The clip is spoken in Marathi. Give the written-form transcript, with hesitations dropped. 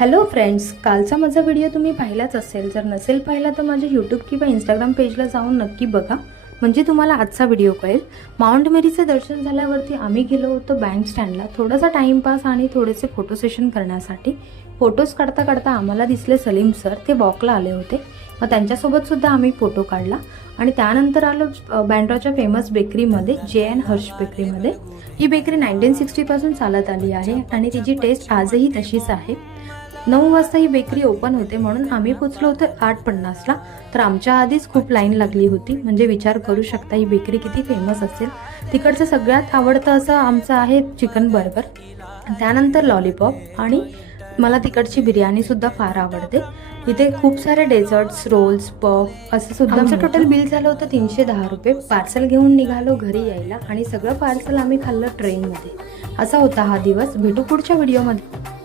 हॅलो फ्रेंड्स, कालचा माझा व्हिडिओ तुम्ही पाहिलाच असेल. जर नसेल पाहिला तर माझ्या यूट्यूब किंवा इंस्टाग्राम पेजला जाऊन नक्की बघा, म्हणजे तुम्हाला आजचा व्हिडिओ कळेल. माउंट मेरीचं दर्शन झाल्यावरती आम्ही गेलो होतो बँक स्टँडला थोडासा टाईमपास आणि थोडेसे फोटो सेशन करण्यासाठी. फोटोज काढता काढता आम्हाला दिसले सलीम सर, ते वॉकला आले होते. मग त्यांच्यासोबत सुद्धा आम्ही फोटो काढला आणि त्यानंतर आलो बँड्राच्या फेमस बेकरीमध्ये, जे.एन. हर्ष बेकरीमध्ये. ही बेकरी 1960 पासून चालत आली आहे आणि तिची टेस्ट आजही तशीच आहे. 9 वाजता ही बेकरी ओपन होते, म्हणून आम्ही पोचलो होतो 8:50ला. तर आमच्या आधीच खूप लाईन लागली होती. म्हणजे विचार करू शकता ही बेकरी किती फेमस असेल. तिकडचं सगळ्यात आवडतं असं आमचं आहे चिकन बर्गर, त्यानंतर लॉलीपॉप आणि मला तिकडची बिर्याणी सुद्धा फार आवडते. इथे खूप सारे डेझर्ट्स, रोल्स, पफ असं सुद्धा. आमचं टोटल बिल झालं होतं 310 रुपये. पार्सल घेऊन निघालो घरी यायला आणि सगळं पार्सल आम्ही खाल्लं ट्रेनमध्ये. असा होता हा दिवस. भेटू पुढच्या व्हिडिओमध्ये.